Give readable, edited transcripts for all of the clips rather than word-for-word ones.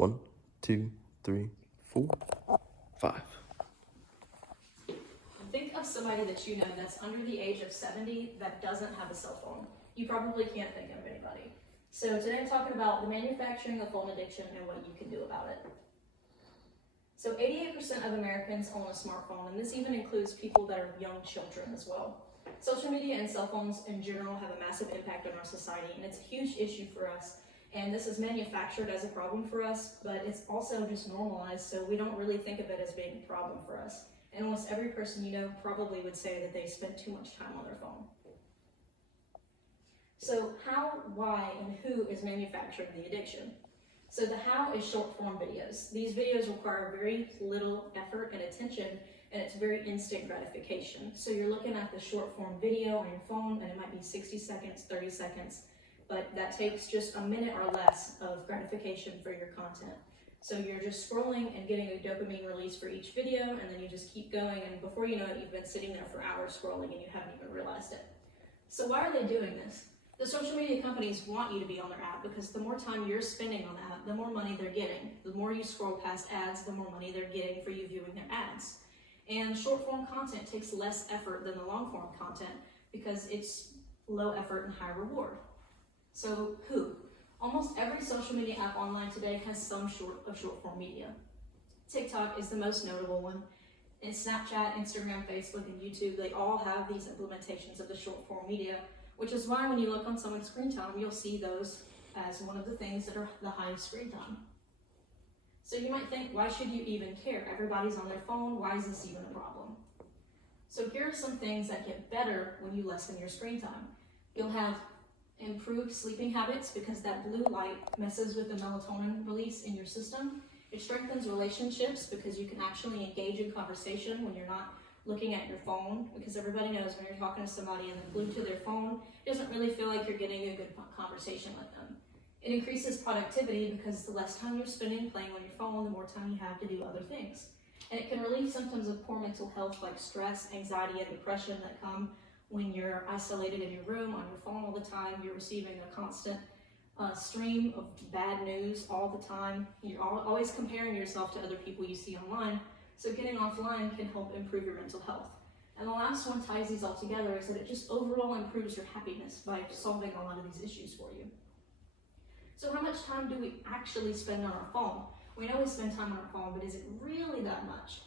1, 2, 3, 4, 5. Think of somebody that you know that's under the age of 70 that doesn't have a cell phone. You probably can't think of anybody. So today I'm talking about the manufacturing of phone addiction and what you can do about it. So 88% of Americans own a smartphone, and this even includes people that are young children as well. Social media and cell phones in general have a massive impact on our society, and it's a huge issue for us. And this is manufactured as a problem for us, but it's also just normalized, so we don't really think of it as being a problem for us. And almost every person you know probably would say that they spend too much time on their phone. So how, why, and who is manufacturing the addiction? So the how is short form videos. These videos require very little effort and attention, and it's very instant gratification. So you're looking at the short form video on your phone, and it might be 60 seconds, 30 seconds, but that takes just a minute or less of gratification for your content. So you're just scrolling and getting a dopamine release for each video, and then you just keep going, and before you know it, you've been sitting there for hours scrolling and you haven't even realized it. So why are they doing this? The social media companies want you to be on their app because the more time you're spending on the app, the more money they're getting. The more you scroll past ads, the more money they're getting for you viewing their ads. And short form content takes less effort than the long form content because it's low effort and high reward. So who? Almost every social media app online today has some short form media. TikTok is the most notable one. And Snapchat, Instagram, Facebook, and YouTube, they all have these implementations of the short form media, which is why when you look on someone's screen time, you'll see those as one of the things that are the highest screen time. So you might think, why should you even care? Everybody's on their phone, why is this even a problem? So here are some things that get better when you lessen your screen time. You'll have improved sleeping habits because that blue light messes with the melatonin release in your system. It strengthens relationships because you can actually engage in conversation when you're not looking at your phone, because everybody knows when you're talking to somebody and they're glued to their phone, it doesn't really feel like you're getting a good conversation with them. It increases productivity because the less time you're spending playing on your phone, the more time you have to do other things. And it can relieve symptoms of poor mental health like stress, anxiety, and depression that come when you're isolated in your room on your phone all the time. You're receiving a constant stream of bad news all the time. You're always comparing yourself to other people you see online. So getting offline can help improve your mental health. And the last one ties these all together is that it just overall improves your happiness by solving a lot of these issues for you. So how much time do we actually spend on our phone? We know we spend time on our phone, but is it really that much?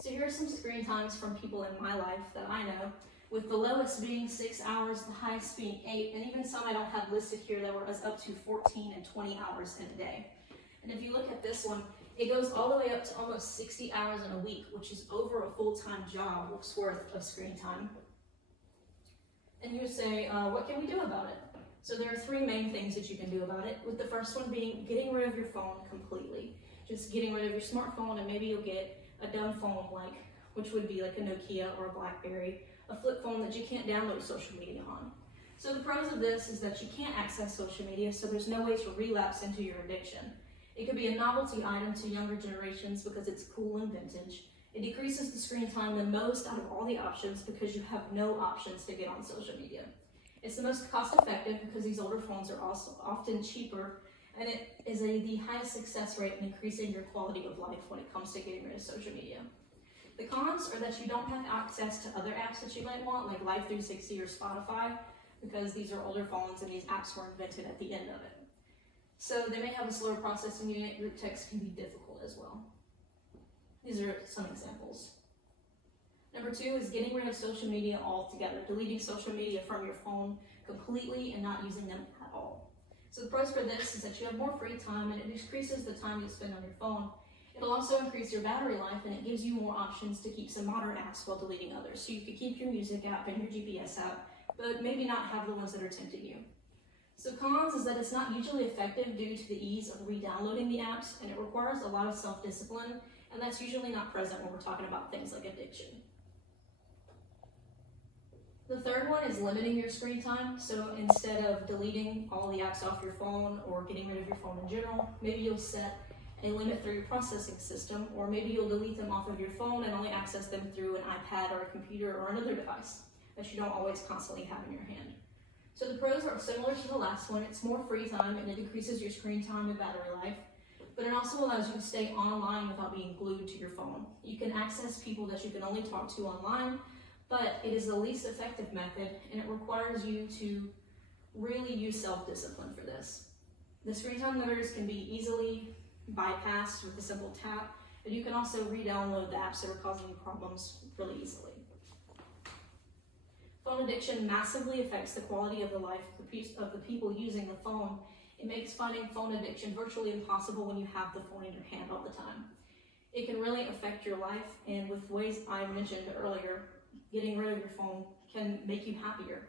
So here are some screen times from people in my life that I know, with the lowest being 6 hours, the highest being 8, and even some I don't have listed here that were up to 14 and 20 hours in a day. And if you look at this one, it goes all the way up to almost 60 hours in a week, which is over a full-time job's worth of screen time. And you say, what can we do about it? So there are 3 main things that you can do about it, with the first one being getting rid of your phone completely. Just getting rid of your smartphone, and maybe you'll get a dumb phone, which would be like a Nokia or a BlackBerry, a flip phone that you can't download social media on. So the pros of this is that you can't access social media, so there's no way to relapse into your addiction. It could be a novelty item to younger generations because it's cool and vintage. It decreases the screen time the most out of all the options because you have no options to get on social media. It's the most cost effective because these older phones are also often cheaper, and it is the highest success rate in increasing your quality of life when it comes to getting rid of social media. The cons are that you don't have access to other apps that you might want, like Life 360 or Spotify, because these are older phones and these apps were invented at the end of it. So they may have a slower processing unit. Group text can be difficult as well. These are some examples. Number 2 is getting rid of social media altogether, deleting social media from your phone completely and not using them at all. So the pros for this is that you have more free time and it decreases the time you spend on your phone. It'll also increase your battery life, and it gives you more options to keep some modern apps while deleting others. So you could keep your music app and your GPS app, but maybe not have the ones that are tempting you. So cons is that it's not usually effective due to the ease of re-downloading the apps, and it requires a lot of self-discipline, and that's usually not present when we're talking about things like addiction. The third one is limiting your screen time. So instead of deleting all the apps off your phone or getting rid of your phone in general, maybe you'll set a limit through your processing system, or maybe you'll delete them off of your phone and only access them through an iPad or a computer or another device that you don't always constantly have in your hand. So the pros are similar to the last one. It's more free time and it decreases your screen time and battery life. but it also allows you to stay online without being glued to your phone. You can access people that you can only talk to online, but it is the least effective method, and it requires you to really use self-discipline for this. The screen time limiters can be easily bypassed with a simple tap, and you can also re-download the apps that are causing you problems really easily. Phone addiction massively affects the quality of the life of the people using the phone. It makes fighting phone addiction virtually impossible when you have the phone in your hand all the time. It can really affect your life, and with ways I mentioned earlier, getting rid of your phone can make you happier.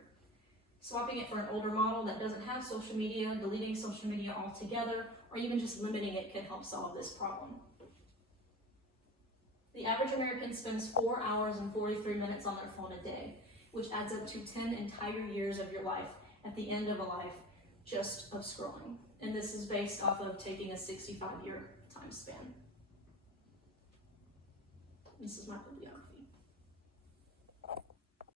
Swapping it for an older model that doesn't have social media, deleting social media altogether, or even just limiting it can help solve this problem. The average American spends 4 hours and 43 minutes on their phone a day, which adds up to 10 entire years of your life at the end of a life just of scrolling. And this is based off of taking a 65-year time span. This is my bibliography.